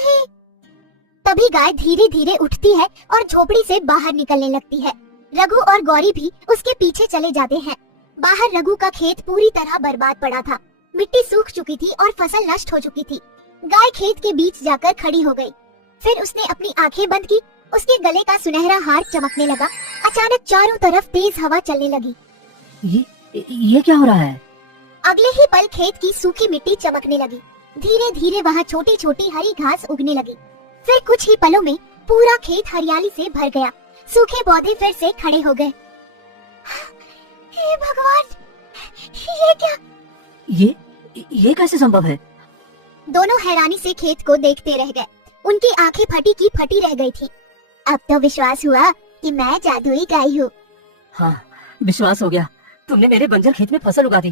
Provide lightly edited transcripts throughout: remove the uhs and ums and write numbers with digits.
नहीं। तभी गाय धीरे धीरे उठती है और झोपड़ी से बाहर निकलने लगती है। रघु और गौरी भी उसके पीछे चले जाते हैं। बाहर रघु का खेत पूरी तरह बर्बाद पड़ा था। मिट्टी सूख चुकी थी और फसल नष्ट हो चुकी थी। गाय खेत के बीच जाकर खड़ी हो गई। फिर उसने अपनी आंखें बंद की। उसके गले का सुनहरा हार चमकने लगा। अचानक चारों तरफ तेज हवा चलने लगी। ये क्या हो रहा है? अगले ही पल खेत की सूखी मिट्टी चमकने लगी। धीरे धीरे वहाँ छोटी छोटी हरी घास उगने लगी। फिर कुछ ही पलों में पूरा खेत हरियाली से भर गया। सूखे पौधे फिर से खड़े हो गए। हे भगवान, ये क्या? ये कैसे संभव है? दोनों हैरानी से खेत को देखते रह गए। उनकी आंखें फटी की फटी रह गई थी। अब तो विश्वास हुआ कि मैं जादुई गाय हूँ। हाँ, विश्वास हो गया। तुमने मेरे बंजर खेत में फसल उगा दी।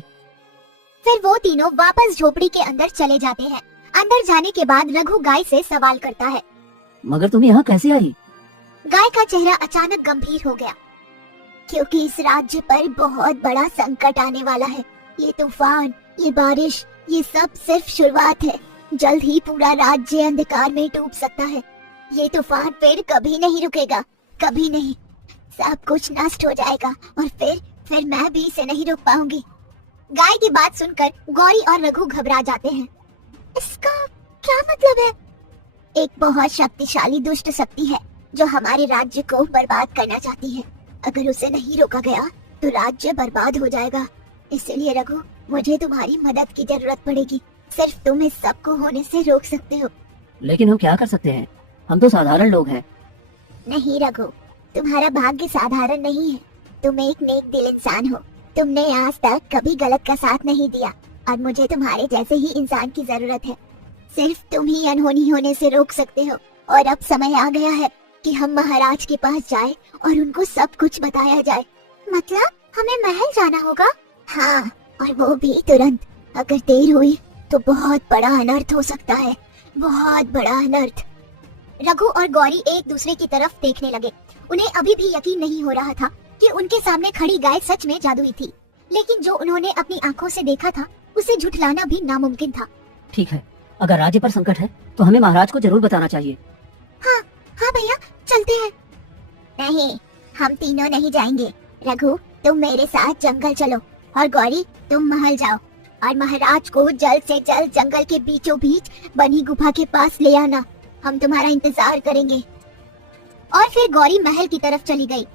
फिर वो तीनों वापस झोपड़ी के अंदर चले जाते हैं। अंदर जाने के बाद रघु गाय से सवाल करता है, मगर तुम यहाँ कैसे आई? गाय का चेहरा अचानक गंभीर हो गया। क्योंकि इस राज्य पर बहुत बड़ा संकट आने वाला है। ये तूफान, ये बारिश, ये सब सिर्फ शुरुआत है। जल्द ही पूरा राज्य अंधकार में डूब सकता है। ये तूफान फिर कभी नहीं रुकेगा, कभी नहीं। सब कुछ नष्ट हो जाएगा और फिर मैं भी इसे नहीं रोक पाऊंगी। गाय की बात सुनकर गौरी और रघु घबरा जाते हैं। इसका क्या मतलब है? एक बहुत शक्तिशाली दुष्ट शक्ति है जो हमारे राज्य को बर्बाद करना चाहती है। अगर उसे नहीं रोका गया तो राज्य बर्बाद हो जाएगा। इसलिए रघु, मुझे तुम्हारी मदद की जरूरत पड़ेगी। सिर्फ तुम इस सब को होने से रोक सकते हो। लेकिन हम क्या कर सकते हैं? हम तो साधारण लोग हैं। नहीं रघु, तुम्हारा भाग्य साधारण नहीं है। तुम एक नेक दिल इंसान हो। तुमने आज तक कभी गलत का साथ नहीं दिया और मुझे तुम्हारे जैसे ही इंसान की जरूरत है। सिर्फ तुम ही अनहोनी होने से रोक सकते हो। और अब समय आ गया है कि हम महाराज के पास जाएं और उनको सब कुछ बताया जाए। मतलब हमें महल जाना होगा? हाँ, और वो भी तुरंत। अगर देर हुई तो बहुत बड़ा अनर्थ हो सकता है, बहुत बड़ा अनर्थ। रघु और गौरी एक दूसरे की तरफ देखने लगे। उन्हें अभी भी यकीन नहीं हो रहा था कि उनके सामने खड़ी गाय सच में जादुई थी। लेकिन जो उन्होंने अपनी आंखों से देखा था उसे झुठलाना भी नामुमकिन था। ठीक है, अगर राज्य पर संकट है तो हमें महाराज को जरूर बताना चाहिए। हाँ हाँ भैया, चलते हैं। नहीं, हम तीनों नहीं जाएंगे। रघु, तुम मेरे साथ जंगल चलो और गौरी, तुम महल जाओ और महाराज को जल्द से जल्द जंगल के बीचों बीच बनी गुफा के पास ले आना। हम तुम्हारा इंतजार करेंगे। और फिर गौरी महल की तरफ चली गई।